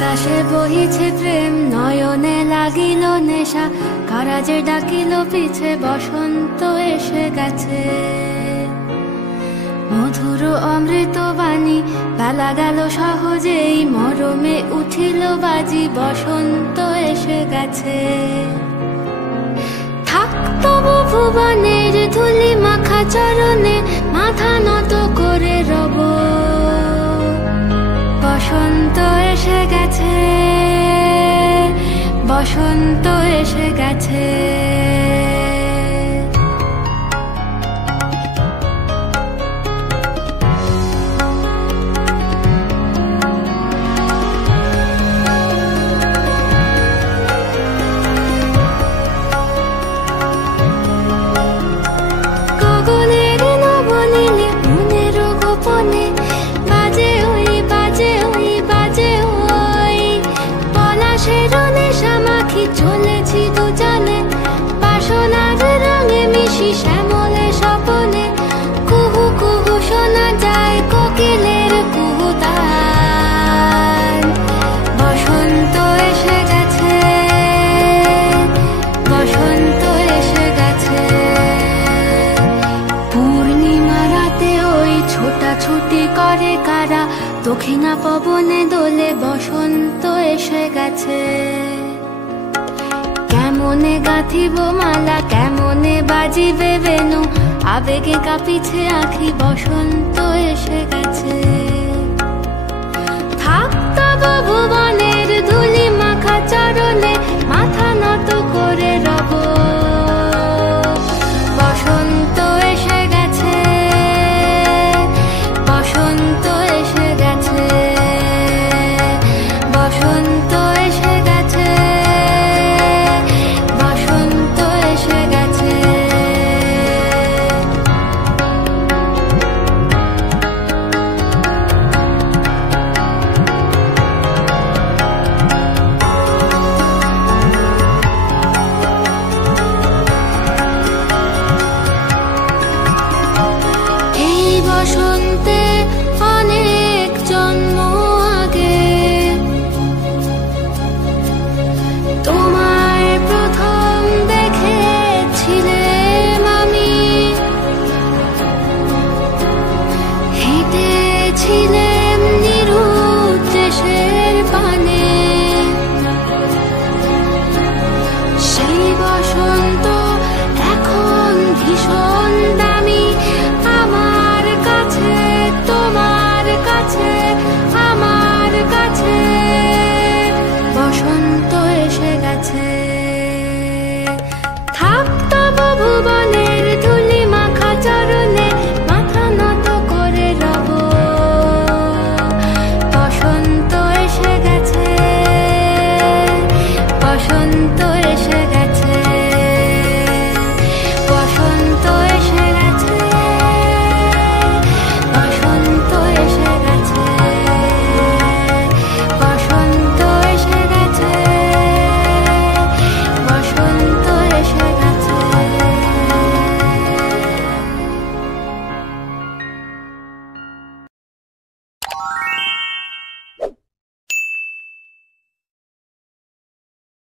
বাতাসে বহিছে প্রেম, নয়নে লাগিল নেশা, কারা যে ডাকিল পিছে, বসন্ত এসে গেছে। মধুর অমৃত বাণী, বেলা গেল সহজেই, মরমে উঠিল বাজি, বসন্ত এসে গেছে। থাক তবু ভুবনের ধুলি মাখা চরণে, মাথা নত করে রব, বসন্ত এসে গেছে, বসন্ত এসে গেছে। গগনের নবনীলে মনের গোপনে, বাজে ওই বাজে ওই বাজে ওই, পলাশের নেশা মাখি চলেছি দুজনে, বাসনার রঙে মিশি শ্যামলে স্বপনে, কুহু কুহু শোনা যায় কোকিলের কুহুতান। বসন্ত এসে গেছে, বসন্ত এসে গেছে। পূর্ণিমা রাতে ওই ছোটাছুটি করে কারা, দক্ষিণা পবনে দোলে, বসন্ত এসে গেছে। কেমনে গাঁথিব মালা, কেমনে বাজিবে বেনু, আবেগে কাঁপিছে আঁখি, বসন্ত এসে গেছে।